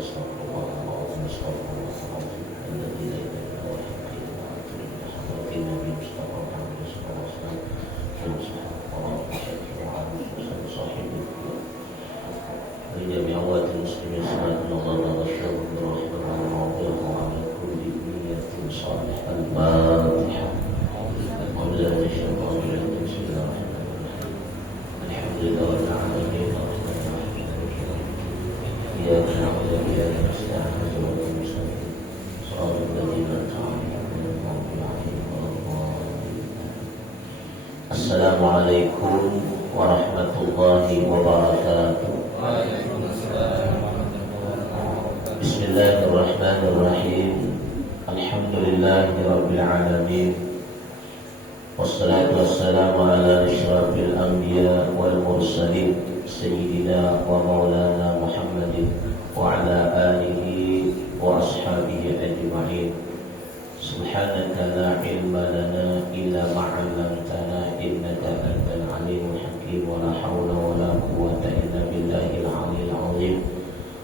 استغفر الله العظيم استغفر الله العظيم الذي لا اله الا هو الحي القيوم حضرة النبي مصطفى محمد صلى الله عليه وسلم وصحبه وعلى اله وصحبه لجميع أموات المسلمين صلاة الله وبشر برحمة الله وعلى كل نية صالحة الفاتحة أعوذ بالله من الشيطان الرجيم بسم الله الرحمن الرحيم الحمد لله رب العالمين إياك نعبد وإياك نستعين اهدنا المستقيم صراط الذين أنعمت عليهم غير المغضوب عليهم ولا الضالين. السلام عليكم ورحمة الله وبركاته. بسم الله الرحمن الرحيم الحمد لله رب العالمين والصلاة والسلام على أشرف الأنبياء والمرسلين سيدنا ومولانا محمد وعلى آله وأصحابه أجمعين. سبحانك لا علم لنا إلا ما علمتنا إنك أنت العليم الحكيم ولا حول ولا قوة إلا بالله العلي العظيم.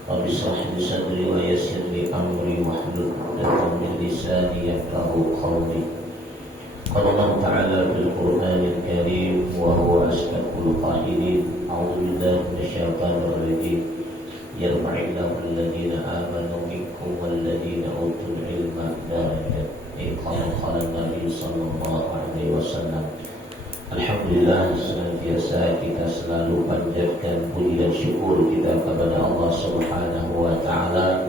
رب اشرح لي صدري ويسر لي أمري واحلل عقدة من لساني يفقهوا قولي. قال الله تعالى في القرآن الكريم وهو أصدق القائلين أعوذ بالله من الشيطان الرجيم يرفع الله الذين آمنوا منكم والذين أوتوا العلم درجات قال النبي صلى الله عليه وسلم. Alhamdulillah, senantiasa kita selalu panjatkan puji dan syukur kita kepada Allah Subhanahu wa taala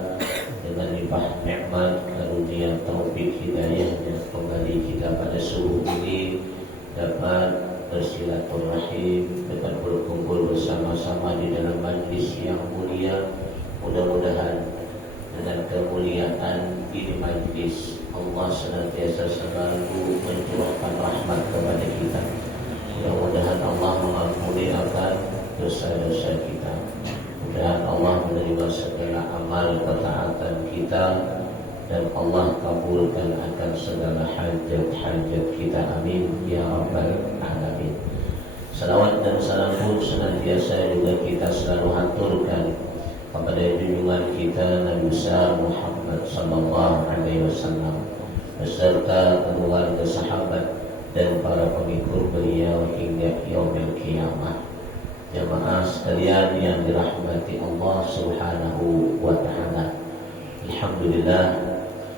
dengan limpah nikmat, karunia, taufik, hidayahnya kembali kita pada subuh ini dapat bersilaturahim, dapat berkumpul bersama-sama di dalam majlis yang mulia. Mudah-mudahan dengan kemuliaan di majlis Allah senantiasa selalu mencurahkan rahmat kepada kita. Mudah-mudahan Allah mengampuni akan dosa-dosa kita. Mudah-mudahan Allah menerima segala amal ketaatan kita dan Allah kabulkan akan segala hajat-hajat kita. Amin ya rabbal alamin. Salawat dan salam pun senantiasa juga kita selalu haturkan kepada junjungan kita Nabi besar Muhammad sallallahu alaihi wasallam beserta keluarga, sahabat dan para pengikut beliau hingga yaumil qiyamah. Jamaah sekalian yang dirahmati Allah Subhanahu wa taala. Alhamdulillah,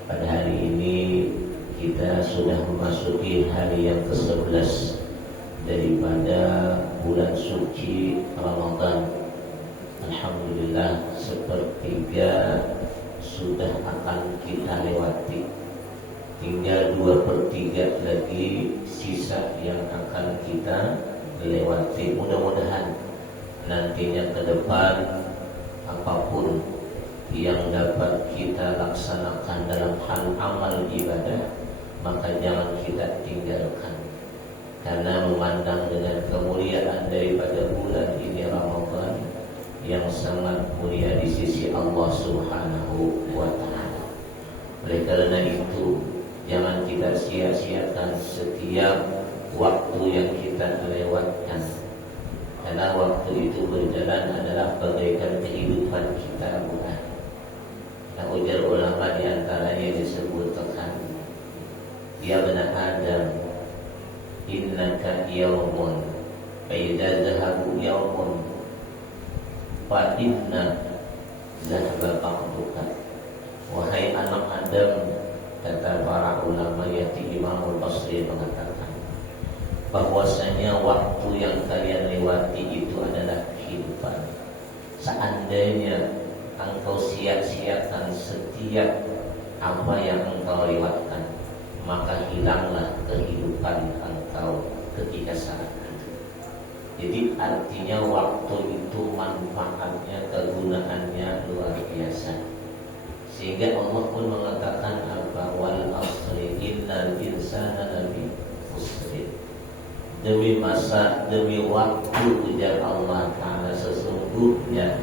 pada hari ini kita sudah memasuki hari yang ke-11 daripada bulan suci Ramadan. Alhamdulillah, sepertiga sudah akan kita lewati. Tinggal 2/3 lagi sisa yang akan kita lewati. Mudah-mudahan nantinya ke depan apapun yang dapat kita laksanakan dalam hal amal ibadah, maka jangan kita tinggalkan. Karena memandang dengan kemuliaan daripada bulan ini Ramadan yang sangat mulia di sisi Allah Subhanahu wa taala. Oleh karena itu, jangan kita sia-siakan setiap waktu yang kita lewatkan. Karena waktu itu berjalan adalah bagaikan kehidupan kita, bukan. Nah, ujar ulama diantaranya disebutkan, ya bani Adam, innaka yawmun fa idza zahabu yawmun fa inna zahaba ba'duka. Wahai anak Adam, kata para ulama, yaitu Imam Al-Basri mengatakan bahwasanya waktu yang kalian lewati itu adalah kehidupan. Seandainya engkau sia-siakan setiap apa yang engkau lewatkan, maka hilanglah kehidupan engkau ketika saat itu. Jadi artinya waktu itu manfaatnya, kegunaannya luar biasa. Sehingga Allah pun mengatakan apa, wal asri innal insana lafi khusr. Demi masa, demi waktu, ujar Allah Ta'ala, sesungguhnya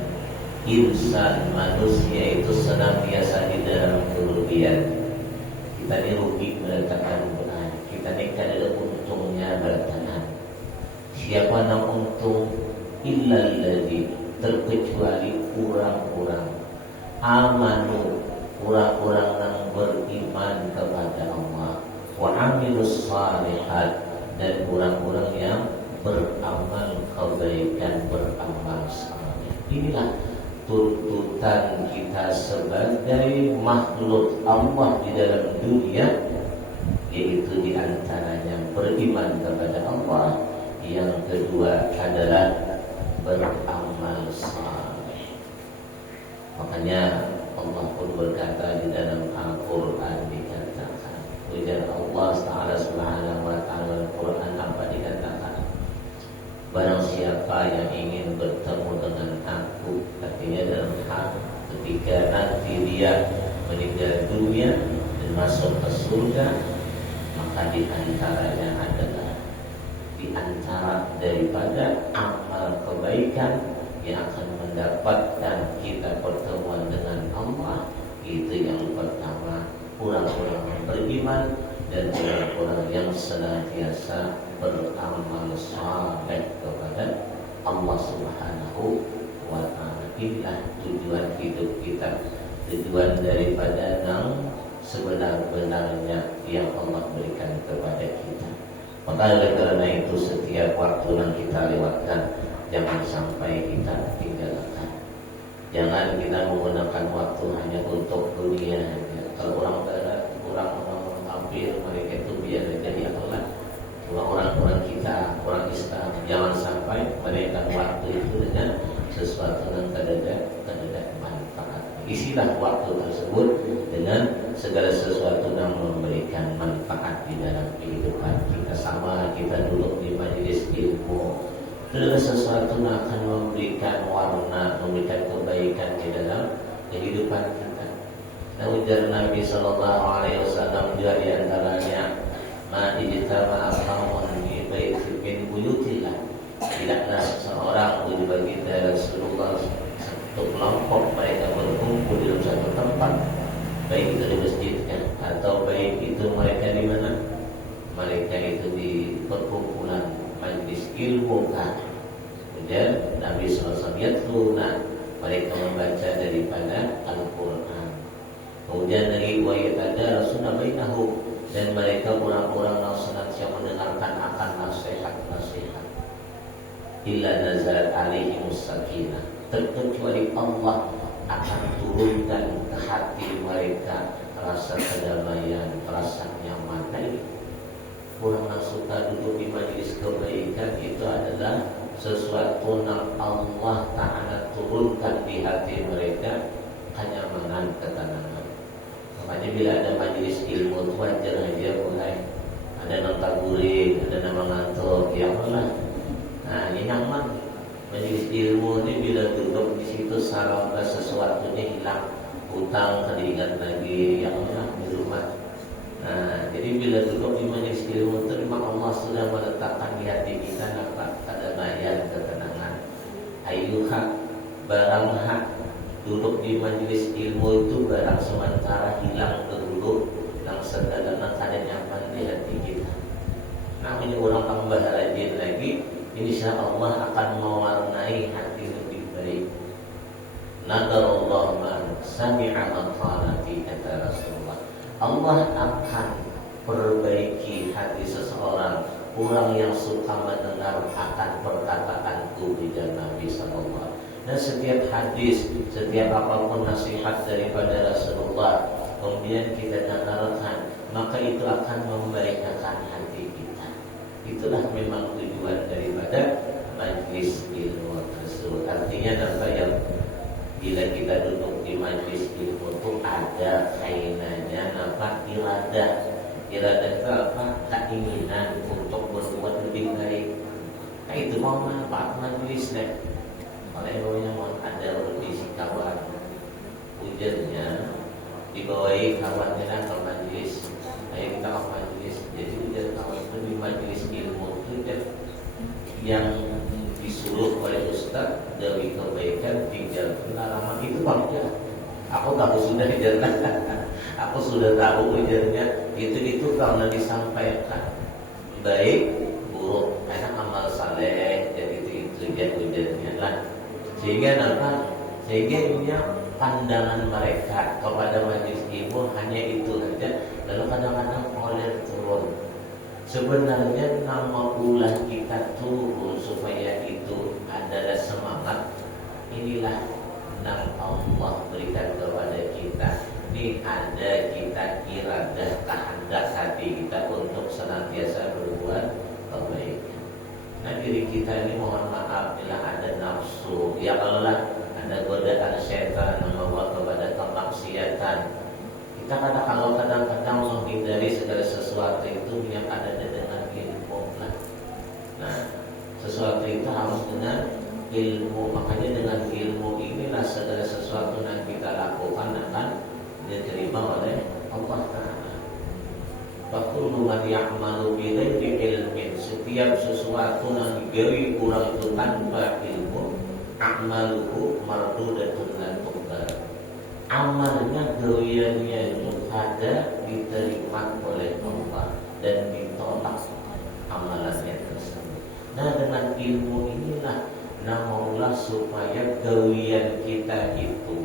insan, manusia itu senantiasa di dalam kerugian. Kita ini rugi berkatakan benar, kita ini kada ada untungnya berkatakan. Siapa yang untung? Illal ladzi, terkecuali orang-orang amanu orang-orang yang beriman kepada Allah, wa amilus shalihat dan orang-orang yang beramal kebaikan, beramal saleh. Inilah tuntutan kita sebagai makhluk Allah di dalam dunia, yaitu diantaranya beriman kepada Allah, yang kedua adalah beramal saleh. Makanya Allah pun berkata di dalam Al-Quran, dikatakan ujar Allah Ta'ala Subhanahu wa Ta'ala Al-Quran, apa dikatakan? Barang siapa yang ingin bertemu dengan aku, artinya dalam hal ketika nanti dia meninggal dunia dan masuk ke surga, maka diantaranya adalah diantara daripada amal kebaikan yang akan mendapatkan kita pertemuan dengan Allah, itu yang pertama orang-orang yang beriman dan orang-orang yang senantiasa beramal saleh kepada Allah Subhanahu wa Ta'ala. Inilah tujuan hidup kita, tujuan daripada yang sebenar-benarnya yang Allah berikan kepada kita. Maka oleh karena itu setiap waktu yang kita lewatkan, jangan sampai kita tinggalkan. Jangan kita menggunakan waktu hanya untuk dunia. Kalau orang barat, orang kafir, mereka itu biar jadi akhlak. Cuma orang-orang kita, orang Islam, jangan sampai mereka waktu itu dengan sesuatu yang tidak manfaat. Isilah waktu tersebut dengan segala sesuatu yang memberikan manfaat di dalam kehidupan kita. Sama kita duduk di majelis ilmu, itu adalah sesuatu yang akan memberikan warna, memberikan kebaikan di dalam kehidupan kita. Dan ujar Nabi Sallallahu Alaihi Wasallam juga di antaranya, ma ijtama'a qaumun fi baitin min buyutillah. Tidaklah seseorang bagi Rasulullah satu kelompok mereka berkumpul di dalam satu tempat, baik itu di masjid atau baik itu mereka di mana? Mereka itu di perkumpulan majlis ilmu kan. Kemudian Nabi SAW yatluna, mereka membaca daripada Al-Quran. Kemudian dari wayat ada Rasulullah bainahu, dan mereka orang-orang yang senantiasa mendengarkan akan nasihat-nasihat. Illa nazalat alaihimus sakinah, terkecuali Allah akan turunkan ke hati mereka rasa kedamaian, rasa nyaman. Orang yang suka duduk di majelis kebaikan itu adalah sesuatu yang Allah Ta'ala turunkan di hati mereka kenyamanan, ketenangan. Makanya bila ada majelis ilmu itu wajar aja mulai ada nota guring, ada nama ngantuk, ya Allah. Nah ini nyaman. Majelis ilmu ini bila duduk di situ sarana sesuatunya hilang, hutang teringat lagi, ya Allah di rumah. Nah jadi bila duduk di majelis ilmu itu memang Allah sudah meletakkan di hati kita apa? Kedamaian, ketenangan. Ayuha, barang hak. Duduk di majelis ilmu itu barang sementara hilang dulu, yang sedang ada nyaman di hati kita. Namanya orang tambah rajin lagi, insya Allah akan mewarnai hati lebih baik. Nadarullah man sami'a maqalati, kata Rasulullah. Allah akan perbaiki hati seseorang, orang yang suka mendengar akan perkataanku, di Nabi SAW. Dan setiap hadis, setiap apapun nasihat daripada Rasulullah kemudian kita dengarkan, maka itu akan membaikkan hati kita. Itulah memang tujuan daripada majlis ilmu tersebut. Artinya apa yang bila kita duduk di majlis ilmu itu ada kaitannya apa? Iradah. Iradah itu apa? Keinginan untuk berbuat lebih baik. Nah itu mau manfaat majlisnya. Kalau yang ada kondisi kawan, ujarnya dibawahi kawannya ke majlis, ayo kita ke majlis. Jadi ujar kawan itu di majlis ilmu itu yang disuruh oleh ustaz dari kebaikan tinggal pengalaman itu bangga. Aku tahu sudah ujarnya, aku sudah tahu ujarnya itu karena disampaikan baik buruk karena amal saleh, jadi itu ujarnya lah. Sehingga apa? Sehingga pandangan mereka kepada majelis ilmu hanya itu saja. Lalu kadang-kadang koler turun. Sebenarnya nama ulah kita turun supaya itu adalah semangat. Inilah yang Allah berikan kepada kita. Ini ada kita iradah, kehendak hati kita untuk senantiasa berbuat kebaikan. Nah, diri kita ini mohon maaf bila ada nafsu, ya Allah, ada godaan setan yang membawa kepada kemaksiatan. Kita kadang-kadang menghindari segala sesuatu itu yang ada dengan ilmu. Nah, sesuatu itu harus dengan ilmu. Makanya dengan ilmu inilah segala sesuatu yang kita lakukan akan diterima oleh Allah Ta'ala. Fakulu man ya'malu bighairi ilmin. Setiap sesuatu yang digawe kurang itu tanpa ilmu, a'maluhu mardudatun la tuqbal. Amalnya, gawiannya itu ada diterima oleh Allah dan ditolak amalannya tersebut. Nah, dengan ilmu inilah namanya supaya gawian kita itu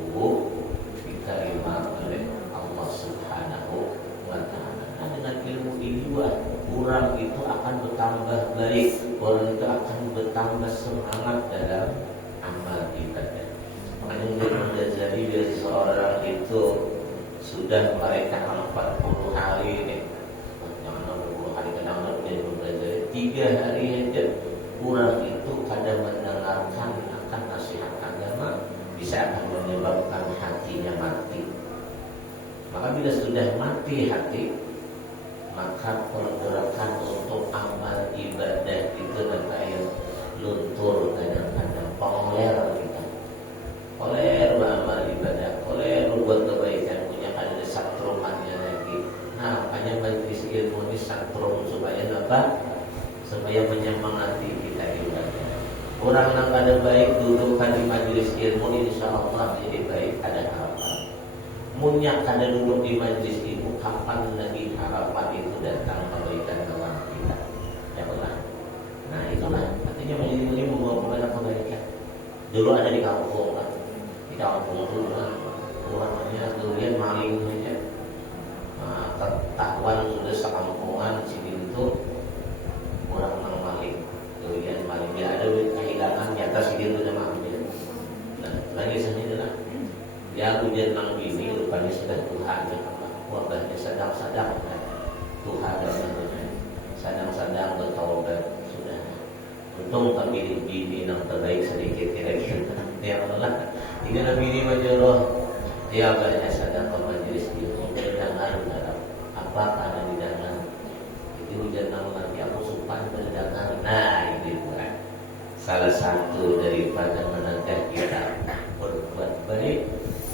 diterima oleh Allah Subhanahu wa Ta'ala. Nah, dengan ilmu ini orang itu akan bertambah baik, orang itu akan bertambah semangat dalam amal ibadah. Makanya Imam Ghazali dari seorang itu sudah mereka 40 hari nih, jangan 40 hari, kadang-kadang dia Imam Ghazali 3 hari aja orang itu kadang mendengarkan akan nasihat agama bisa akan menyebabkan hatinya mati. Maka bila sudah mati hati, maka pergerakan untuk amal ibadah itu kayak luntur, kadang-kadang pengoler kita. Koler amal ibadah, koler buat kebaikan, punya ada satrumannya lagi. Nah, makanya majelis ilmu ini satrum supaya apa? Supaya menyemangati kita ibadah. Orang yang ada baik dudukkan di majelis ilmu, insya Allah jadi baik, ada harapan. Munyak kada duduk di majelis ilmu, kapan lagi harapan itu datang kebaikan dalam kita? Ya Allah. Nah, itulah artinya majelis ini membawa kepada kebaikan. Dulu ada di kampung kan, di kampung itu orangnya durian maling saja. Nah, ketahuan sudah sekampungan sini itu orang maling, durian maling. Bila ada kehilangan nyata sini itu sudah ambil. Nah, lagi sini adalah ya hujan nang ini rupanya sudah Tuhan ya Allah. Wabahnya sedang-sedang kan? Tuhan dan sedang-sedang bertaubat sudah. Untung kami bini yang terbaik sedikit kira-kira. Ya Allah, tinggal bini majuroh. Ya banyak sedang ke majelis ilmu mendengar dalam apa karena di dalam itu hujan nang nanti aku supan mendengar. Nah, ini bukan salah satu daripada menegak kita berbuat baik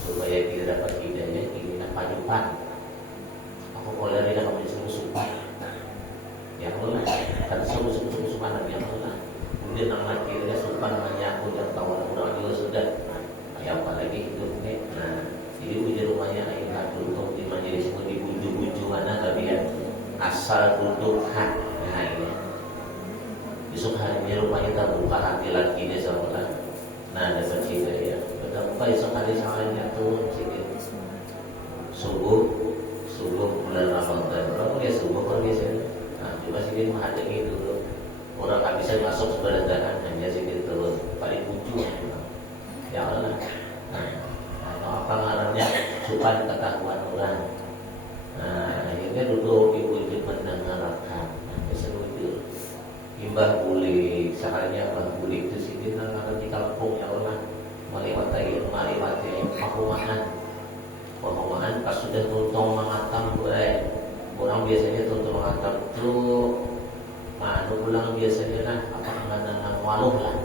supaya kita dapat hidayah ini apa depan. Aku boleh tidak kamu disuruh supan. Ya Allah, kan suruh supan ya Allah. Kemudian nama kira supan menyaku dan kawan udah juga sudah. Ya apalagi hidup ini. Nah, jadi uji rumahnya ayah duduk di majelis itu di buju-buju mana kalian asal duduk hak. Nah ini. Besok hari rumahnya tak buka hati lagi dia sama. Nah dapat hidayah. Betapa esok hari salahnya turun sikit. Subuh bulan Ramadan. Orang dia subuh kalau biasanya. Nah coba sikit menghadiri dulu. Orang tak bisa masuk sebenarnya hanya sikit turun. Paling ujung. Ya Allah. Nah, apa ngarannya supan ketahuan orang. Nah akhirnya duduk ibu mendengarkan. Seluruh imbah bulik, sakalnya imbah bulik itu sini nanti di kampung ya Allah melewati pahumaan pas sudah tuntung mengatam boleh orang biasanya tuntung mengatam itu mana pulang biasanya lah apa dengan waluh lah.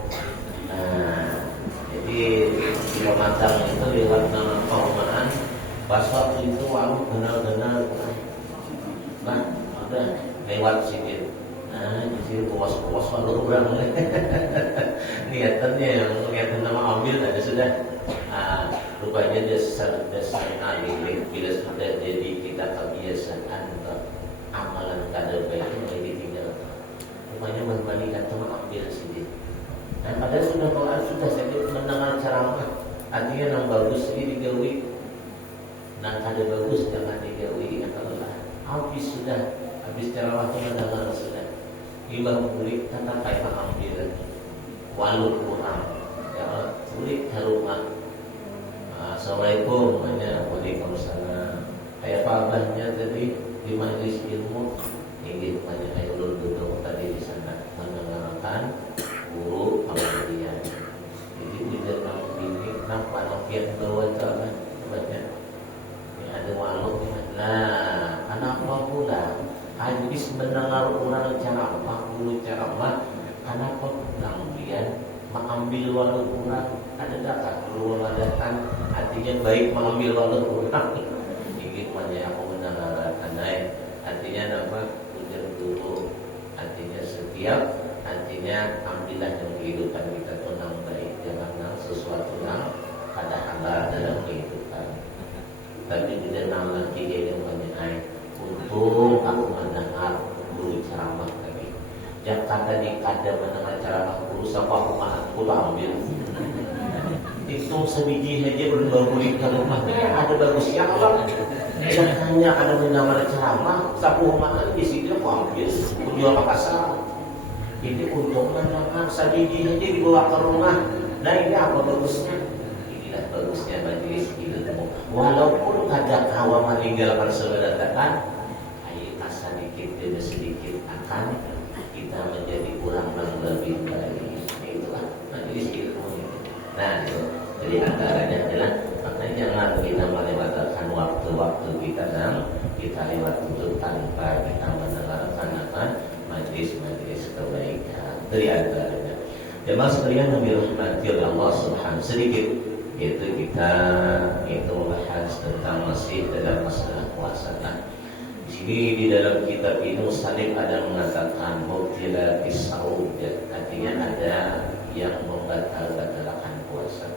Nah jadi di mengatam itu lewat dengan pahumaan pas waktu itu waluh benar-benar nah udah lewat sedikit. Nah, di sini puas-puas walau orang niatannya yang niatan nama ambil ada sudah. Rupanya dasar alih bila sudah jadi kita kebiasaan amalan kadar baik itu jadi tinggal. Rupanya membalikan sama ambil sendiri. Dan padahal sudah Quran sudah saya mendengar ceramah Artinya yang bagus ini digawi, nang ada bagus jangan digawi. Kalau habis sudah, habis ceramah mendengar sudah. Imbang kulit tata kayak ambil walut kurang, ya kulit ke rumah. Assalamualaikum, waalaikumsalam. Kayak abahnya tadi di majelis ilmu, ingin banyak kayak duduk tadi di sana mendengarkan guru pengajian. Jadi tidak ini nampak nampian bahwa jalan sebabnya ini ada walau nah kenapa pula habis mendengar orang ceramah guru ceramah kenapa pulang dia mengambil walau orang ada datang perlu datang artinya baik mengambil walau orang ingin banyak aku mendengarkan naik artinya nama ujar dulu artinya setiap artinya ambillah dalam kehidupan kita tenang baik jangan sesuatu yang ada halal dalam kehidupan tapi tidak nama tiga yang banyak air untuk aku mendengar guru ceramah tadi Jakarta di kada mendengar ceramah guru siapa aku ambil hitung sebiji aja belum berbalik ke rumah ada bagusnya Allah hanya ada mendengar ceramah sapu mana di situ aku ambil jual pasar ini untuk mendengar sebiji aja dibawa ke rumah nah ini apa bagusnya inilah bagusnya majelis ilmu walaupun ada kawan meninggalkan saudara datang ayo sedikit demi sedikit akan kita menjadi orang yang lebih baik itulah majelis ilmu nah itu jadi antaranya adalah makanya jangan kita melewatkan waktu-waktu kita dan kita lewat itu tanpa kita mendengarkan apa majelis-majelis kebaikan dari antaranya jemaah sekalian yang dirahmati oleh Allah Subhanahu sedikit yaitu kita itu membahas tentang masih dalam masalah puasa. Nah, di sini di dalam kitab ini Muslim ada mengatakan mubtilatis saum artinya ada yang membatalkan puasa.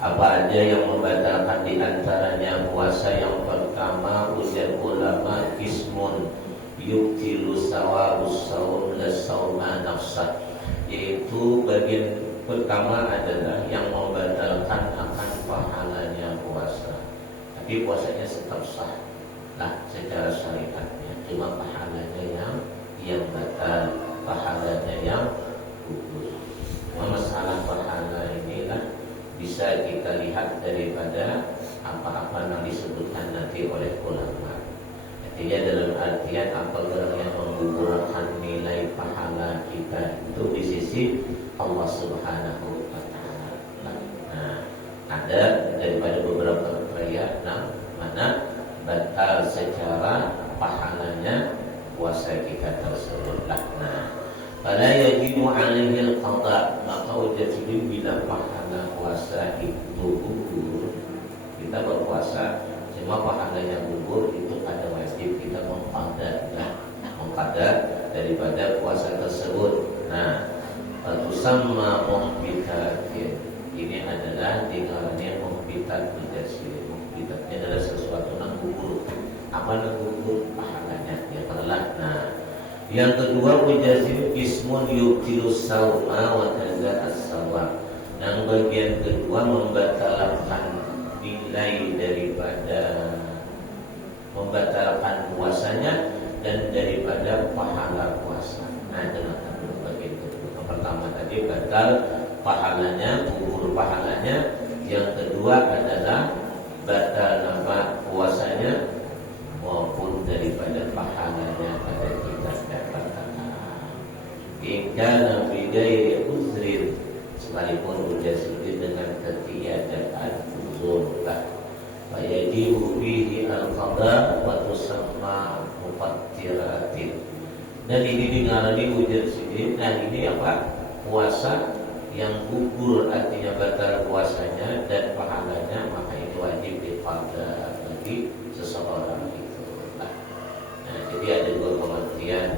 Apa aja yang membatalkan di antaranya puasa yang pertama ujar ulama ismun yubtilu sawabus saum la sauma nafsah yaitu bagian pertama adalah yang membatalkan akan pahalanya puasa. Tapi puasanya tetap sah lah secara syariatnya. Cuma pahalanya yang batal, pahalanya yang gugur. Masalah pahala inilah bisa kita lihat daripada apa-apa yang disebutkan nanti oleh ulama. Artinya dalam artian apabila yang menggugurkan nilai pahala kita itu di sisi Allah Subhanahu wa Ta'ala. Nah, ada daripada beberapa perayaan mana batal secara pahalanya puasa kita tersebut. Nah, pada yajibu alaihi al-qada maka wajib bila pahala puasa itu gugur kita berpuasa cuma pahalanya gugur itu ada wajib kita mengqada daripada puasa tersebut. Nah, tusamma muhbitatin ini adalah digelarnya muhbitat bidasir. Muhbitatnya adalah sesuatu yang gugur. Apa yang gugur? Pahalanya ya telah. Nah, yang kedua wajazim ismun yubtilus sauma wa kaza as-sawab. Yang bagian kedua membatalkan nilai daripada membatalkan puasanya dan daripada pahala puasa. Nah, dengan bagian kedua. Yang pertama tadi batal pahalanya, gugur pahalanya. Yang kedua adalah batal nama puasanya maupun daripada pahalanya pada kita dapatkan. Hingga nabi gairi uzrin sekalipun udah sulit dengan ketiadaan uzur lah. Fayajibu bihi al-qada wa tusamma mufattiratin. Dan ini digarani ujar sini. Nah ini apa? Puasa yang gugur artinya batal puasanya dan pahalanya maka ini wajib diqada bagi seseorang itu. Nah, jadi ada dua pengertian.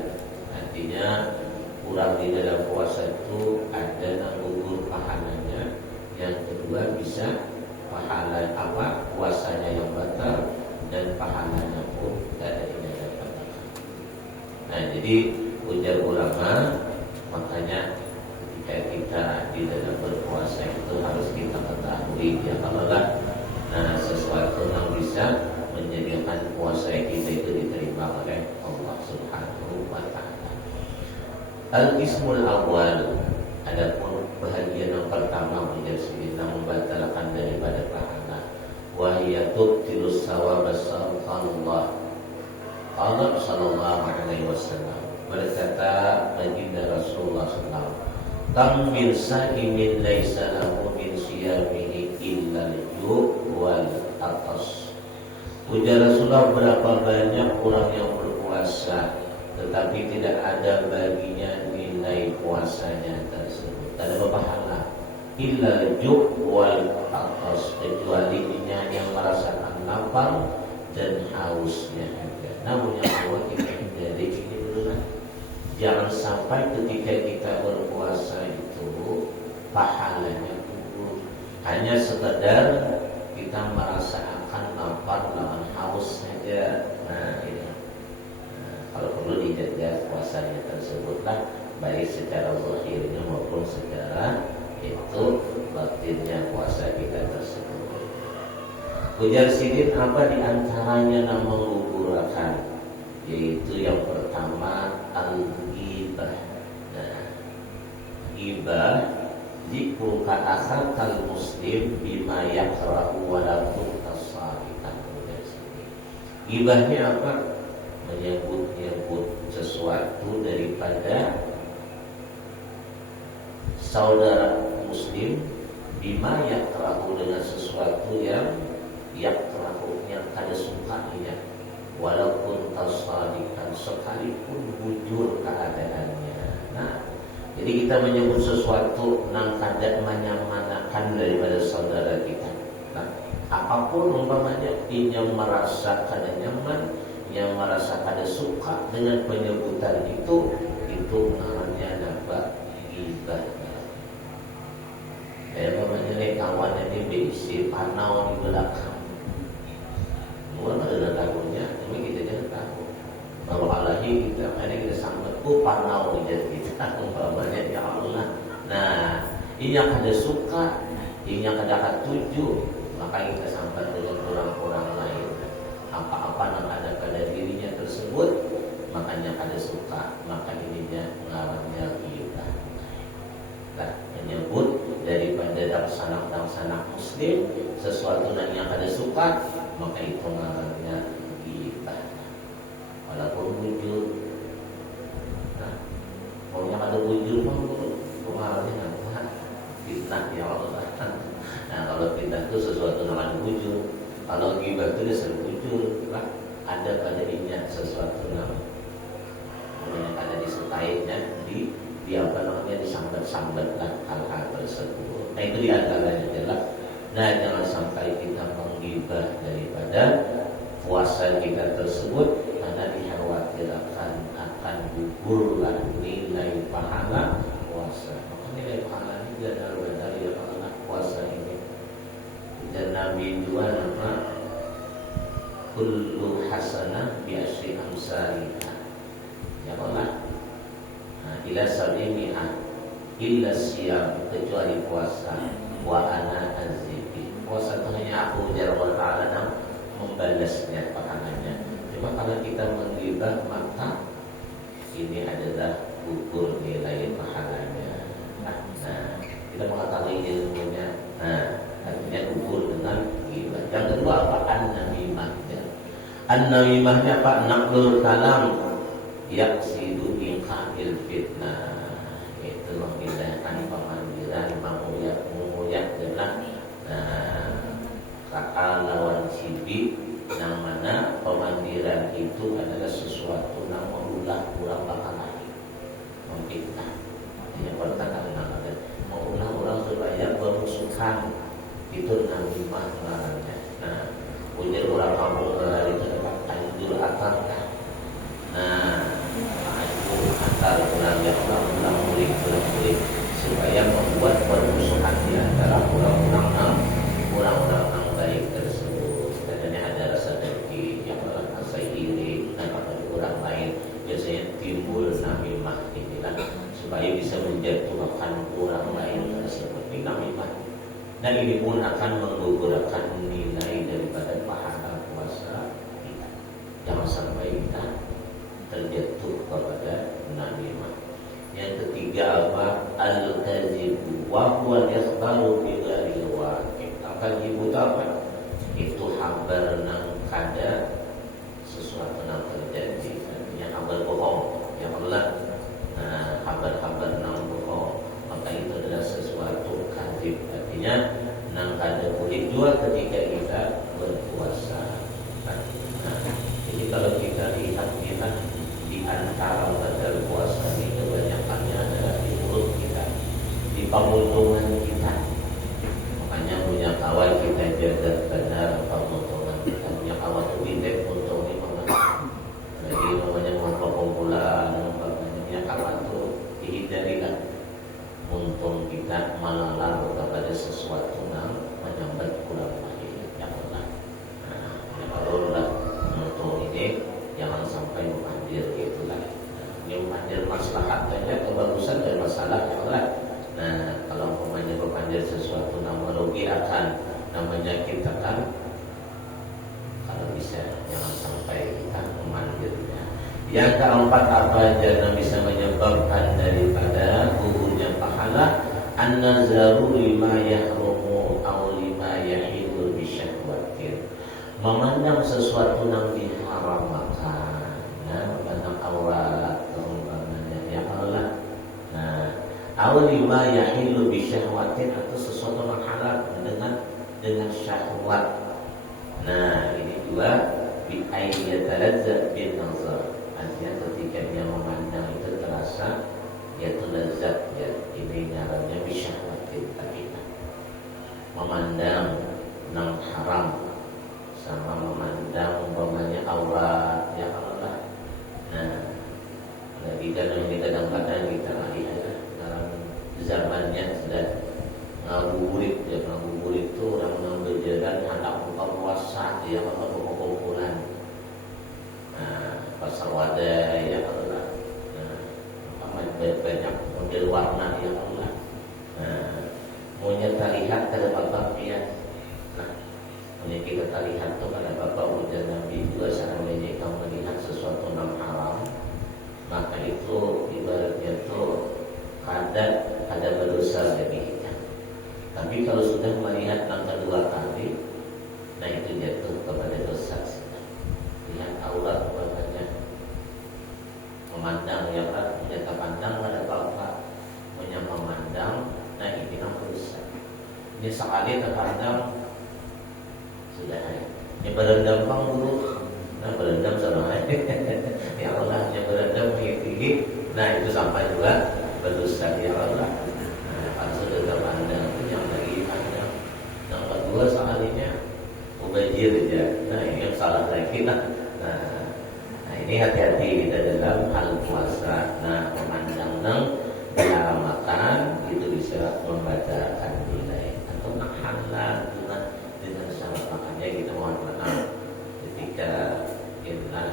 Artinya kurang di dalam puasa itu ada yang gugur pahalanya. Yang kedua bisa pahala apa? Puasanya yang batal dan pahalanya pun tidak ada yang dapat. Nah, jadi ujar ulama makanya ketika kita di dalam berpuasa itu harus kita ketahui ya kalau Al-ismul awal, adapun bahagian yang pertama menjadi membatalkan daripada pahala. Wahia tubtilus sawab sallallahu Allah sallallahu alaihi wasallam berkata baginda Rasulullah sallallahu kam min sa'imin laisa lahu min siyamihi illa al-ju' wal atas. Ujar Rasulullah, berapa banyak orang yang berpuasa tetapi tidak ada baginya nilai puasanya tersebut, tidak ada pahala. Illa al-ju' wal atas, kecuali yang merasakan lapar dan hausnya aja. Namun yang Allah kita hindari ini dulu, jangan sampai ketika kita berpuasa itu pahalanya gugur, hanya sekedar kita merasakan lapar lawan haus saja. Nah, ini kalau perlu dijaga puasanya tersebutlah, baik secara zahirnya maupun secara itu batinnya puasa kita tersebut. Ujar Sidin, apa diantaranya nama menggugurkan? Yaitu yang pertama al-ghibah. Nah, ghibah zikru ka'asal kal muslim bima yakrahu walakum tasarikan. Ghibahnya apa? Menyebut-nyebut sesuatu daripada saudara muslim bima yakrahu, dengan sesuatu yang kada sukanya, walaupun tasadikan, sekalipun bujur keadaannya. Nah, jadi kita menyebut sesuatu yang kada menyamanakan daripada saudara kita. Nah, apapun umpamanya yang merasa kada nyaman, yang merasa kada suka dengan penyebutan itu namanya dapat ghibah. Menilai kawan ini bisi panau di belakang. Bukan ada takutnya, tapi kita jangan takut. Kalau alahi kita sambat panau di jadi kita, umpamanya ya Allah. Nah, ini yang ada suka, ini yang ada tuju, maka kita sambat dengan orang-orang lain. Apa-apa yang ada pada dirinya tersebut, makanya ada suka, maka ininya mengalaminya ghibah. Nah, menyebut daripada daksana muslim sesuatu yang ada suka, maka itu namanya ghibah. Walaupun bujur, nah, kalau yang ada bujur pengaruhnya apa? Fitnah ya Allah. Nah, kalau fitnah itu sesuatu yang ada bujur, kalau ghibah itu dia bujur, lah ada pada dirinya sesuatu yang ada disertainya di apa namanya disambat-sambat lah hal-hal tersebut. Nah, itu diantaranya adalah, nah jangan sampai kita menggibah daripada puasa kita tersebut, karena dikhawatirkan akan gugurlah nilai pahala puasa. Maka nilai pahala ini benar-benar ya pahala puasa ini. Dan Nabi dua nama kullu hasanah bi asyri amsalha. Ya Allah, ila sab'imi'ah illa siyam, kecuali puasa, wa ana azibi. Puasa itu hanya aku Jalla ta'ala membalasnya pahalanya. Cuma kalau kita menggibah, maka ini adalah gugur nilai pahalanya. Nah, kita mengetahui ilmunya. Nah, artinya gugur dengan ghibah. Yang kedua apa? An-namimah. An-namimahnya apa? Naqlul kalam yaksidu iqa'il fitnah, itu memindahkan pemanggilan menguyak dengan kata lawan sibi, yang mana pemanggilan itu adalah sesuatu yang mengulang-ulang bakal lagi memfitnah. Yang perkataan namanya mengulang-ulang supaya bermusuhan, itu namimah namanya. Nah, ujar orang kampung itu adalah anjur atarkah. Nah, antara ulang murid supaya membuat permusuhan di antara orang-orang yang baik tersebut. Katanya ada rasa dengki, yang rasa iri, dan pada orang lain biasanya timbul namimah inilah, supaya bisa menjatuhkan orang lain tersebut. Ini namimah. Dan ini pun akan menggugurkan nilai daripada pahala puasa kita. Jangan sampai kita terjatuh kepada namimah. Yang huwa ikhbaru bi ghairi waqi'. Akan ibu apa? Itu habar nang kada sesuatu nang terjadi. Artinya habar bohong. Yang Allah, habar-habar nang bohong, maka itu adalah sesuatu kadhib. Artinya nang kada boleh juga ketika kita berpuasa. Jadi kalau kita lihat di antara badal puasa ini kebanyakannya adalah di mulut kita, di pemotongan kita. Makanya punya kawan kita jaga benar pemotongan kita. Punya kawan itu bidek untuk ini lagi namanya apa kumpulan, punya kawan itu dihindarikan. Untung kita malah lalu kepada sesuatu yang menyambat pulang lagi. Yang benar. Ya kalau lah untuk ini jangan sampai memandir itulah. Ini memandir maslahat saja, kebagusan dan masalah yang benar. Nah, kalau memandir sesuatu yang merugikan, yang menyakitkan, kalau bisa jangan sampai kita memandirnya. Yang keempat apa aja yang bisa menyebabkan daripada gugurnya pahala? An-nazaru lima yahrumu aw lima yahilu bisyahwatin. Memandang sesuatu yang diharamkan, memandang aurat, umpamanya ya Allah. Nah, aw lima yahilu bisyahwatin, atau sesuatu yang halal dengan syahwat. Nah, ini juga bi ayyatalazza bin nazar. Artinya ketika dia memandang itu terasa yaitu lezat, ya. Ini ngarannya bisyahwatin tadi. Memandang nang haram sama memandang umpamanya aurat ya Allah. Nah, lagi ini kadang-kadang kita lihat dalam zamannya sudah ngabuburit, ya. Ngabuburit itu orang yang berjalan hendak buka puasa ya Allah, buka kumpulan. Pasar wadah ya Allah. Banyak model warna ya Allah. Maunya terlihat pada bapak ya. Maunya kita terlihat tuh pada bapak ujar Nabi juga seandainya kamu melihat sesuatu yang haram, maka itu ibaratnya tuh ada berdosa demikian. Tapi kalau sudah melihat yang kedua kali, nah itu jatuh kepada dosa. Lihat aurat umpamanya, memandang yang punya pandang pada bapak, punya memandang, nah ini yang dosa. Ini sekali terpandang sudah ini berendam bang dulu, nah berendam sama ya Allah, yang berendam tinggi, nah itu sampai juga berdosa ya Allah. Nah kalau sudah terpandang itu yang lagi pandang, yang kedua sekalinya mubazir aja, nah ini yang salah lagi lah. Nah ini hati-hati kita dalam hal puasa. Nah memandang nang diharamakan itu bisa membatalkan nilai atau halal dengan syarat. Makanya kita mohon maaf ketika kita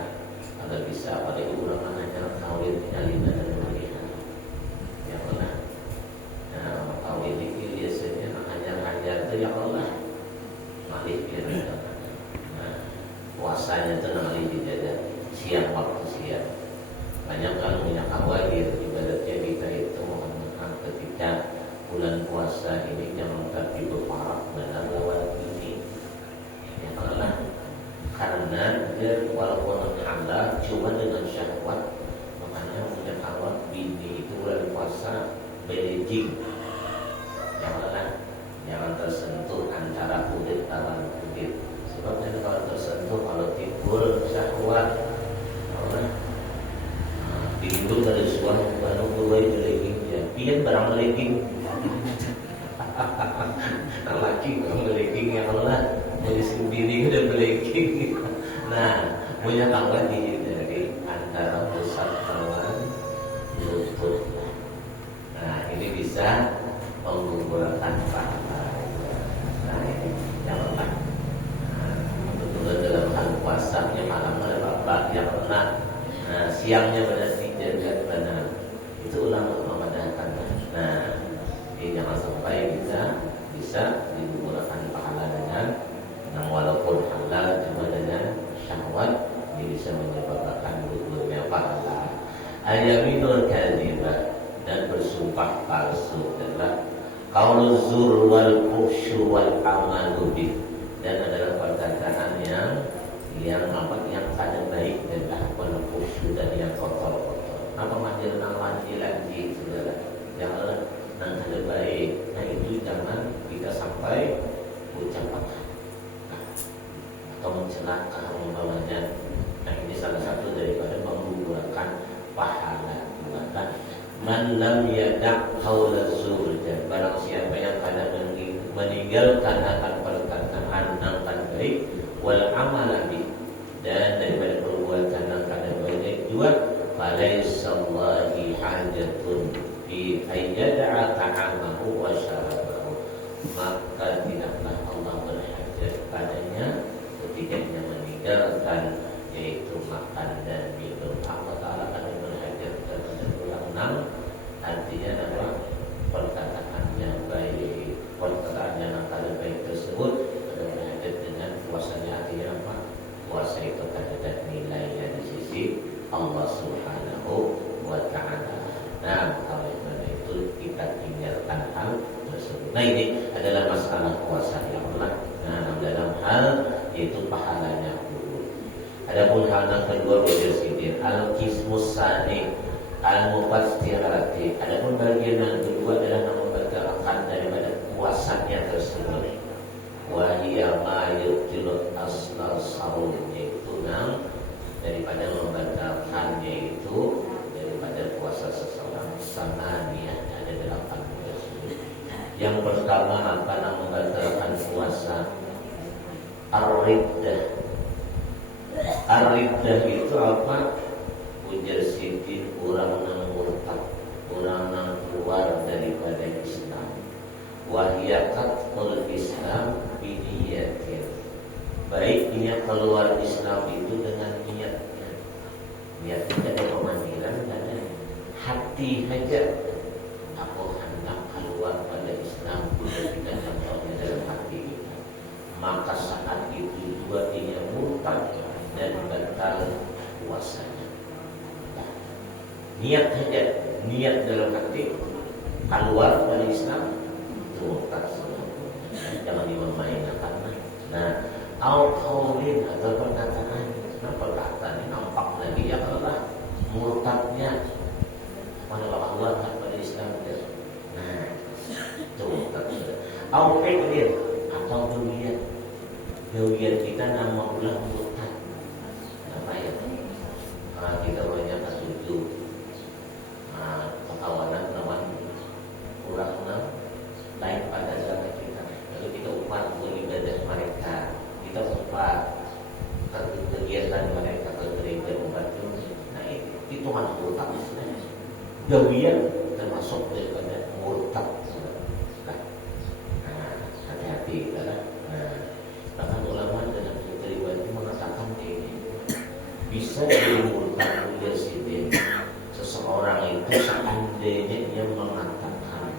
kalau bisa pada ulama hanya kawin alina dan melihat ya Allah. Nah kawin ini biasanya hajar itu ya Allah malih kira. Puasanya itu namanya dijaga siang, waktu siang. Banyak kan punya khawatir ibadatnya kita itu mohon maaf ketika bulan puasa ini jangan tapi berparak benar lawan ini ya Allah. Karena dia walaupun halal cuma dengan syahwat, makanya punya khawatir bini itu bulan puasa beljing ya Allah, jangan tersentuh antara kulit lawan kulit. Sebabnya kalau tersentuh, kalau timbul syahwat, timbul dari suatu baru mulai melegging, ya. Pian barang melegging, laki barang melegging ya Allah, jadi sendiri udah melegging. Nah, punya kawan dari antara pusat lawan lutut. Nah, ini bisa menggugurkan pahala. Nah, ini jangan dalam hal puasanya malam ada bapak yang pernah siangnya berarti jaga benar itu ulama memadahkan. Nah ini jangan sampai kita bisa digugurkan pahala dengan yang walaupun halal cuma dengan syahwat, ini bisa menyebabkan gugurnya pahala. Ayaminul kadhibah, dan bersumpah palsu adalah qaulul zur wal fuhsyu wal amalu bih, dan adalah perkataan yang kada baik dan lakukan fuhsyu dan yang kotor-kotor. Apa mandir nang lanji segala yang nang kada baik. Nah itu jangan kita sampai ucapan atau mencelaka umpamanya. Nah ini salah satu daripada menggugurkan pahala. Bahkan man lam yada' qaula zur, barang siapa yang kada meninggalkan akan perkataan nang kada baik wal amala bi, dan daripada perbuatan nang kada baik juga, falaisallahi hajatun fi ayyada'a ta'amahu wa syarabahu, maka tidaklah Allah berhajat padanya ketika dia meninggalkan yaitu makan dan minum. Allah Ta'ala akan berhajat kepada orang, artinya apa? Perkataan yang baik, perkataan yang kada baik tersebut ada berhajat dengan puasanya. Artinya apa? Puasa itu ada nilainya di sisi Allah Subhanahu wa Ta'ala. Nah, oleh karena itu kita tinggalkan hal tersebut. Nah, ini adalah masalah puasa yang Allah. Nah, dalam hal itu pahalanya dulu. Adapun hal yang kedua berjadiin al-qismus sani al-mufassirati. Adapun bagian yang kedua adalah membatalkan daripada puasanya tersebut. Wa hiya ma yubtilu asla saum, itu daripada membatalkannya itu daripada puasa seseorang. Sananya ada 8 Yang pertama apa yang membatalkan puasa? Ar-riddah. Ar-riddah itu apa? Ujar sidin orang yang murtad, orang yang keluar daripada Islam. Wahia qat'ul Islam biniyatin, baik niat keluar Islam itu dengan niatnya. Niat tidak ada pemanggilan, ada hati saja. Aku hendak keluar pada Islam, tidak contohnya dalam hati kita. Maka saat itu juga dia murtad dan batal puasanya. Nah, niat saja, niat dalam hati keluar pada Islam itu murtad. Jangan dimainkan. Nah, al-qaulin atau perkataan. Nah, perkataan ini nampak lagi ya Allah murtadnya pada Allah pada Islam. Nah, itu murtad. Al-fi'lin atau dunia. Dunia kita nama ulah murtad. Apa ya? Kalau kita banyak setuju. Nah, perkawanan lawan kurang lain pada zaman kita. Lalu kita umat beribadah mereka, kita upah kegiatan mereka ke gereja umat itu. Nah itu kan murtad istilahnya. Gawiyah termasuk daripada murtad. Nah, hati-hati kan. Nah, bahkan ulama dalam keteribatan itu mengatakan ini bisa jadi murtad ujar sidin seseorang itu seandainya dia mengatakan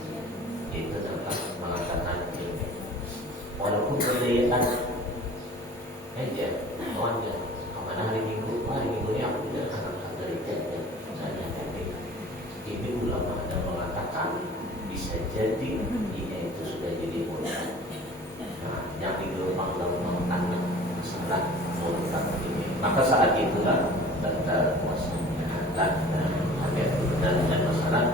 itu dapat mengatakan ini walaupun kejayaan aja kawannya kemana hari Minggu, hari Minggu ini aku tidak akan dari kerja saya nanti. Ini ulama ada mengatakan bisa jadi ini itu sudah jadi murtad. Nah, yang digelombang dalam tanah masalah murtad ini, maka saat itulah batal puasanya. Dan masalah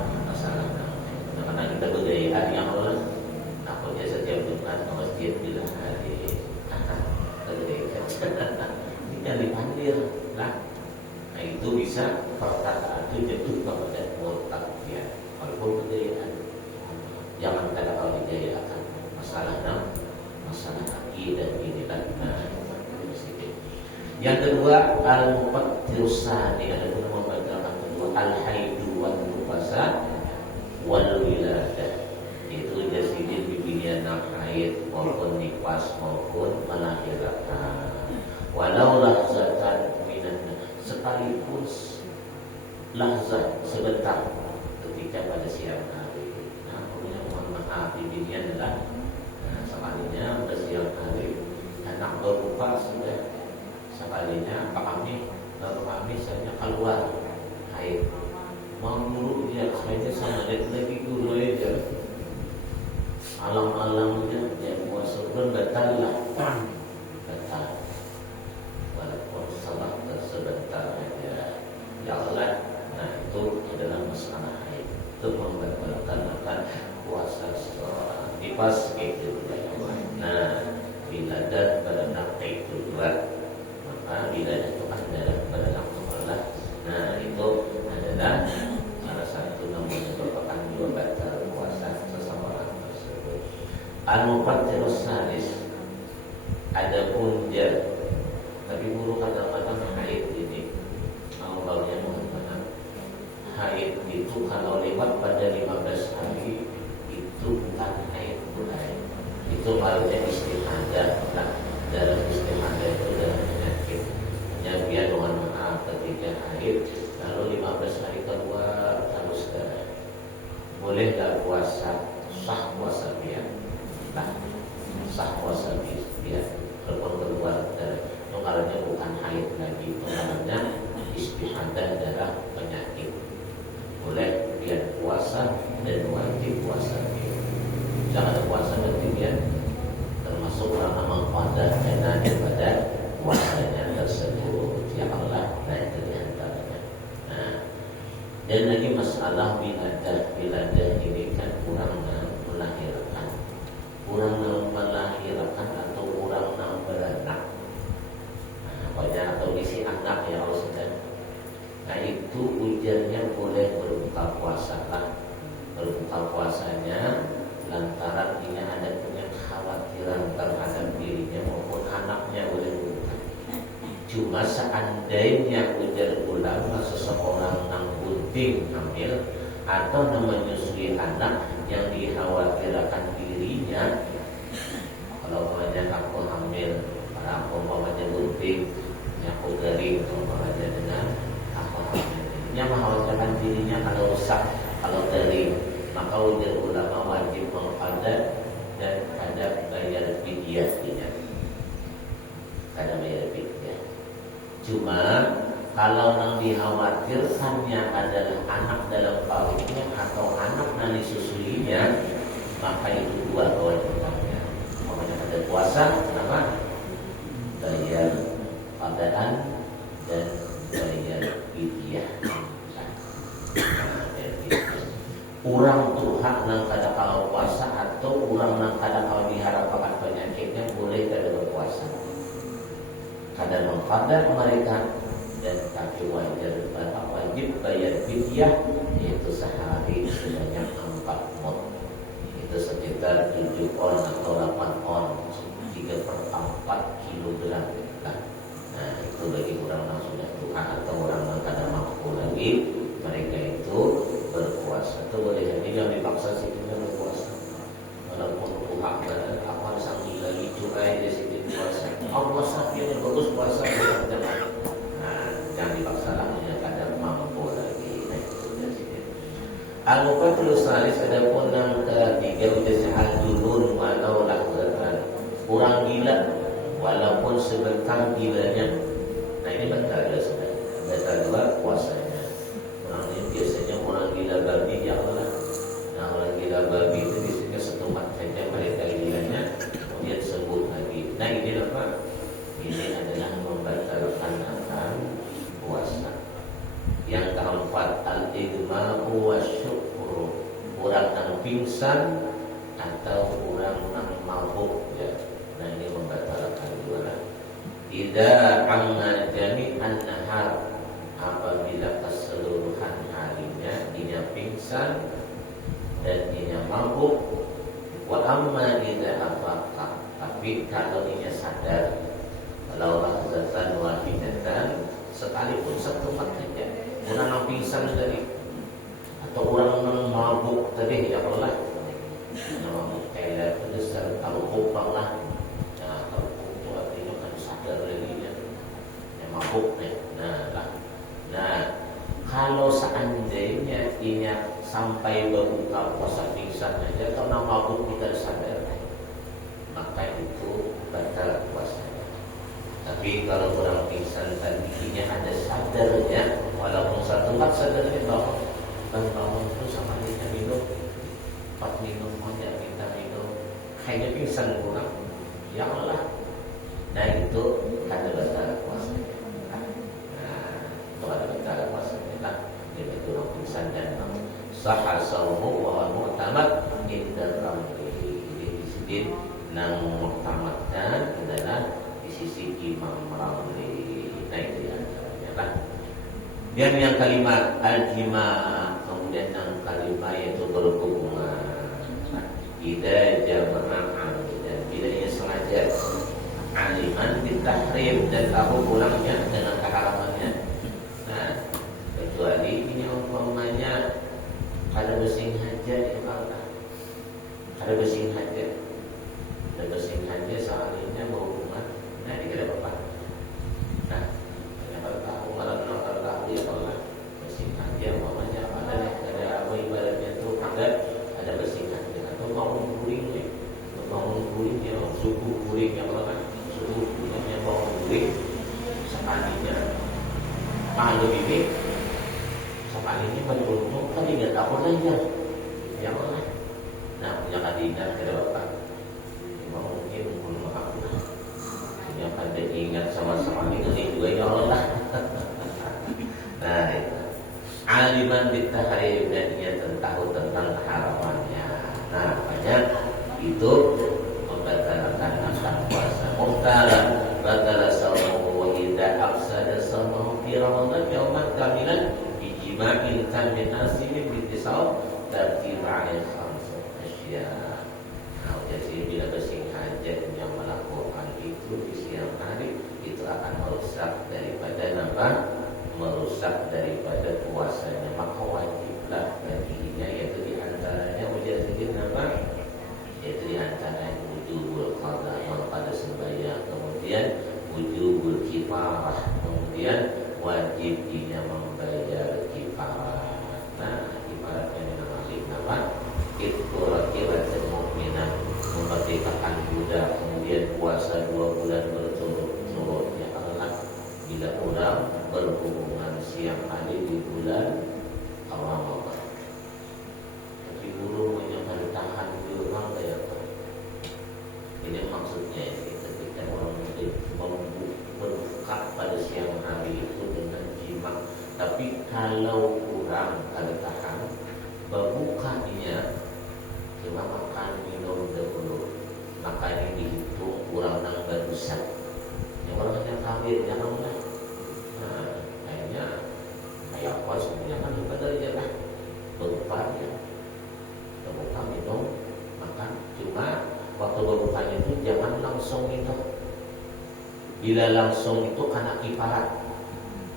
karena kita budaya yang Allah takutnya setiap Jumat ke masjid bila hari tidak dipanggil lah. Nah itu bisa perkataan itu jatuh kepada murtad ya, walaupun budaya jangan kada kau dijayakan masalah akidah ini kan. Yang kedua al-mufattirusani, ada pun membatalkan kedua al-haidu wal nufasa wal wiladah. Itu jasidin bibilian haid maupun nifas maupun melahirkan. Walau lahzatan minan, sekalipun lahzat sebentar ketika pada siang hari. Nah, punya mohon maaf bibilian adalah sekalinya pada siang hari anak berbuka sudah sekalinya Pak kami saya keluar haid mau dulu dia saya sama lagi guru aja Alam-alamnya yang puasa pun batal lah, batal. Walaupun salat sebentar aja, jalan. Nah itu adalah masalah haid. Itu membatalkan akan puasa seseorang. Dipas itu. Nah bila dan pada nakti tujuan, maka bila itu ada pada nafsu Allah. Nah itu adalah salah satu yang menyebabkan juga batal puasa seseorang tersebut. Al-Mufattirus Salis, ada punjer, tapi guru kadang-kadang haid ini awalnya mengatakan haid itu kalau lewat pada 15 hari itu bukan haid, itu maksudnya istihadah. Nah, dalam istihadah itu dalam penyakit dia mohon maaf ketika haid lalu 15 hari keluar harus darah, boleh gak puasa? Sah puasa dia, nah sah puasa dia walaupun keluar darah. Itu karena bukan haid lagi, itu karena istihadah darah penyakit, boleh dia puasa dan wajib puasa dia. Jangan puasa berarti dia termasuk orang mengqada daripada puasanya tersebut. Ya Allah, nah itu diantaranya. Nah, dan lagi masalah biladah ini kan kurang melahirkan atau kurang beranak. Nah, banyak atau isi anak ya Allah sudah. Nah itu ujarnya boleh berbuka puasa lah, berbuka puasanya lantaran ini ada punya kekhawatiran terhadap dirinya maupun anaknya boleh berbuka. Cuma seandainya ujar ulama seseorang yang bunting hamil atau menyusui anak yang dikhawatirkan dirinya, kalau umpamanya aku hamil, aku umpamanya bunting, aku garing, umpamanya dengan aku hamil, yang mengkhawatirkan dirinya kalau rusak, kalau garing, maka ujar ulama wajib mengqada dan ada bayar fidyahnya, ada bayar fidyah. Cuma kalau yang dikhawatirkannya adalah anak dalam perutnya atau anak yang disusuinya, maka itu dua kewajibannya. Makanya ada puasa, apa? Bayar qadaan dan bayar fidyah. Orang Tuhan yang kada kalau puasa atau orang yang kada kalau diharapkan penyakitnya boleh kada berpuasa. Kada mengqada mereka dan tapi wajib bayar fidyah, yaitu sehari sebanyak 4 mud. Itu sekitar 7 on atau 8 on, 3/4 kilogram. Nah itu bagi orang yang sudah tua atau orang yang kada mampu lagi, mereka itu berpuasa. Itu boleh, jadi jangan dipaksa sih kita berpuasa. Walaupun Tuhan aku harus ambil lagi cukai di sini puasa. Allah sakit bagus puasa jangan. Nah jangan dipaksa lagi yang kada mampu lagi. Nah itu dari sini. Al-Mufattirus Salis ada pun yang ketiga udah al-junun walau lahzatan, kurang gila walaupun sebentar gilanya. Nah ini batal ya sudah. Batal juga puasanya. Orang ini biasanya orang gila babi ya Allah. Nah orang gila babi itu biasanya setempat saja mereka gilanya, kemudian sembuh lagi. Nah ini apa? Ini adalah membatalkan akan puasa. Yang keempat al-idma'u wa syukru, orang yang pingsan atau orang yang mabuk ya. Nah ini membatalkan juga. Tidak amma jami'an nahar, apabila keseluruhan harinya dia pingsan dan dia mabuk. Wa amma idza afaqa, tapi kalau dia sadar, kalau lahzatan wahidatan, sekalipun satu saja, orang yang pingsan tadi atau orang yang mabuk tadi ya Allah, yang mabuk kayak besar kalau kupang lah. Nah kalau itu artinya kan sadar dirinya yang mabuk nih. Nah kalau seandainya ini sampai berbuka puasa pingsan saja atau mabuk kita sadar, maka itu batal puasanya. Tapi kalau orang pingsan tadinya ada sadarnya, walaupun satu tak sadarnya bangun itu sama kita minum 4 minum aja kita minum hanya pingsan kurang, ya Allah. Nah itu kada batal puasa. Nah itu kada batal puasa. Nah itu orang pingsan dan sahha saumu wa mu'tamad inda ramli. Jadi di sini nang mu'tamadkan adalah di sisi Imam Ramli. Nah itu ya lah. Dan yang kalimat al-jima, kemudian yang kalimat yaitu berhubungan. Ida jama'an dan bila ia sengaja aliman ditahrim dan tahu pulangnya dengan keharamannya. Nah, kecuali ini umpamanya ada bersin hajat ya Allah. Ada bersin hajat. Ada bersin hajat soalnya berhubungan. Nah, dikira apa? Nah, kalau tahu malam kalau tahu ya Allah. Bersin hajat umpamanya ada apa ibaratnya itu ada bersin hajat. Bangun guling ya, subuh guling ya Allah kan, subuh gulingnya bangun guling, sekalinya malu ini, sekalinya beruntung kali nggak tahu aja, ya Allah. Nah punya kadingan ada bapak, mungkin mohon maaf lah, punya pada ingat sama-sama ini juga ya Allah. Nah itu, aliman bitahrim dan dia tahu tentang harapannya. Nah, banyak itu membatalkan masa puasa. Muhtara batala saumu wa idza afsada saumu fi ramadan yauman kamilan bi jima'in min asinin bi tisau tarti'an khamsa asya. Nah, jadi bila bersin hajat yang melakukan itu di siang hari itu akan merusak daripada apa? Merusak daripada puasanya. Maka wajiblah baginya yaitu diantaranya mujahidin apa? Yaitu diantaranya wujubul qada pada sembahyang, kemudian wujubul kifarah, kemudian wajib dia membayar kifarah. Nah, ibaratnya dengan ahli apa? Kira-kira mukminah memerdekakan budak, kemudian puasa 2 bulan berturut-turut. Ya Allah, bila orang berhubungan siang hari di bulan Ramadan, tapi guru menyatakan tahan di rumah kayak apa? Ini maksudnya ketika orang berbuka pada siang hari itu dengan jima, tapi kalau kurang kalau tahan berbukanya cuma makan minum dahulu, maka ini dihitung kurang dan berusaha. Yang orangnya kawin jangan lah. Nah, kayaknya kayak apa sebenarnya kan juga dari jalan berbuka ya, berbuka minum makan. Cuma waktu berbukanya itu jangan langsung minum. Bila langsung itu karena kifarat.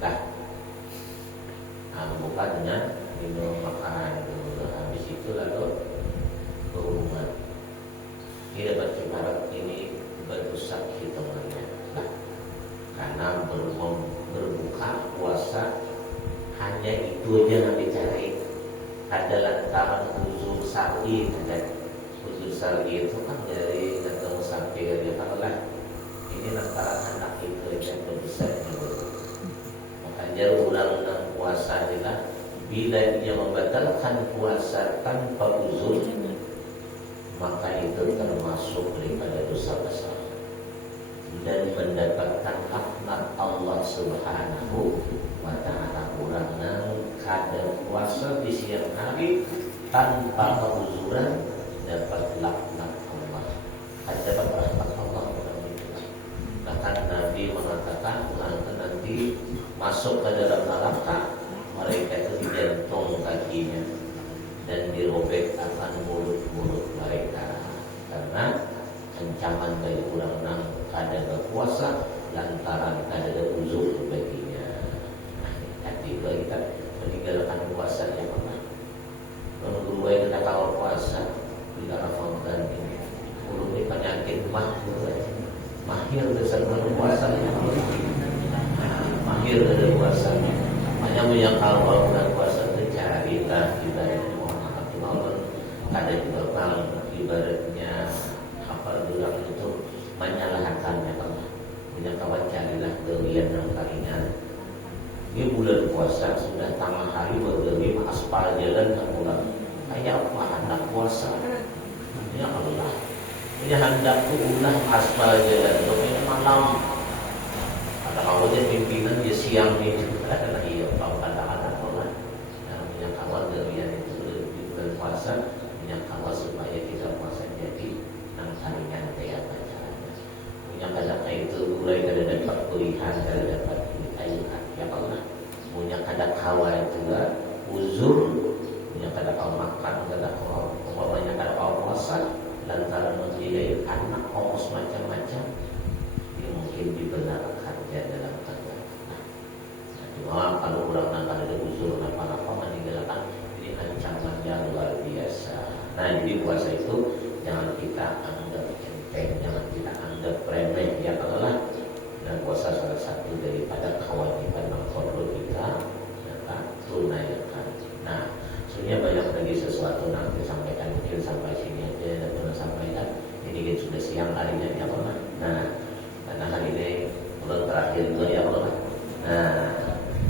Nah, berbuka dengan minum makan dulu, habis itu lalu berhubungan. Tidak berkifarat ini berusak hitungannya. Karena berbuka puasa hanya itu aja yang dicari. Ada lantaran uzur syar'i. Uzur syar'i itu kan dari ketemu sampai dia lah. Ini lantaran anak itu yang berbesarnya. Makanya undang-undang puasa adalah bila dia membatalkan puasa tanpa uzur, maka itu termasuk daripada dosa besar dan mendapatkan rahmat Allah Subhanahu wa ta'ala. Orang yang kada puasa di siang hari tanpa keuzuran dapat laknat Allah, dapat rahmat Allah. Bahkan Nabi mengatakan orang itu nanti masuk ke dalam neraka, mereka itu digantung kakinya dan dirobek akan mulut-mulut mereka karena ancaman bagi orang yang kada berpuasa lantaran kada ada uzur baginya. Hati kita meninggalkan puasa yang apa? Menunggu kita kawal puasa bila Ramadan ini. Ulun ini penyakit mahir dasar puasa mahir dari puasa. Hanya yang kawal bulan puasa itu carilah ibadah Muhammad. Kada juga bang ibaratnya apa bilang itu menyalahkannya kan. Punya kawan carilah gelian yang palingan. Ini bulan puasa sudah tengah hari berdiri aspal jalan ke pulang. Kayak apa anak puasa? Ya Allah. Punya hendakku ulah aspal jalan domain malam. Kata kawan dia pimpinan dia siang nih. Karena iya tahu kata-kata orang. Yang punya kawan dari yang itu di bulan puasa, punya kawan supaya kita puasa jadi nang saringan kayak apa caranya. Punya kata itu mulai dari dapat kuliah, dari dapat ayuhan. Ya Allah. Punya kata kawan juga uzur, punya kata kawan makan, kata kawan umpamanya kata kawan puasa. Lantaran membiayai anak ongkos macam-macam yang mungkin dibenarkan ya dalam agama. Cuma kalau orang nakal ada usul apa-apa meninggalkan ini ancamannya luar biasa. Nah jadi puasa itu jangan kita anggap enteng, jangan kita anggap remeh ya kalau lah. Dan puasa salah satu daripada kewajiban yang perlu kita tunaikan. Nah sebenarnya banyak lagi sesuatu nanti sampaikan mungkin sampai sini aja dan pernah sampaikan ini kan sudah siang harinya ya Allah. Nah karena hari ini bulan terakhir itu ya Allah. Nah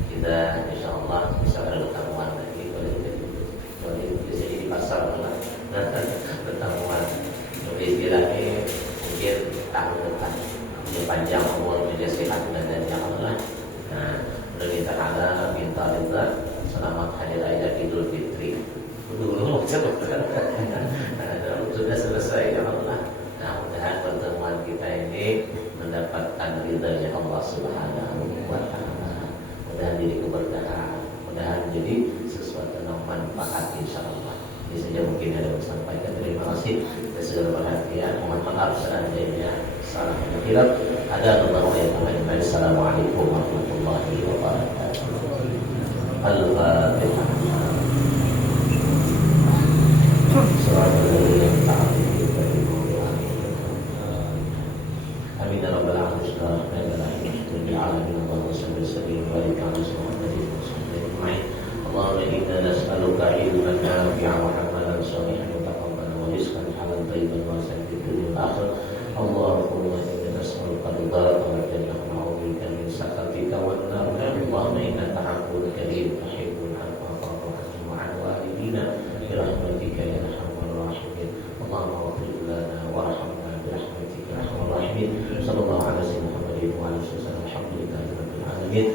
kita insya Allah bisa ada pertemuan lagi boleh bisa di pasar lah. Nah pertemuan lebih istilahnya mungkin tahun depan lebih panjang umur menjadi sehat dan ya Allah. Nah udah kita ada minta juga selamat hari raya Idul Fitri. Dulu sudah selesai ya Allah. Nah, mudah-mudahan pertemuan kita ini mendapatkan ridha-Nya Allah Subhanahu wa taala. Mudah-mudahan jadi keberkahan, mudah-mudahan jadi sesuatu yang manfaat insyaallah. Ini saja mungkin ada yang sampaikan. Terima kasih atas segala perhatian. Mohon maaf seandainya salah hilaf. Ada Allah yang Muhammad. Assalamualaikum warahmatullahi wabarakatuh. Al-Fatihah. Amin ya rabbal alamin. Allahumma inna nas'aluka ilman nafi'an wa amalan shalihan wa taqabbalan wa rizqan halalan thayyiban wa sa'atan fid dunya wal akhirah. Allahumma inna nas'aluka ridhaka wa jannata wa na'udzu bika min sakhatika wan nar. Allahumma innaka 'afuwwun karim tuhibbul 'afwa fa'fu 'anna wa 'an walidina bi rahmatika ya arhamar rahimin. Allahumma ighfir lana warhamna bi rahmatika ya arhamar rahimin. Sallallahu alaihi wa sallam. Alhamdulillahi rabbil alamin.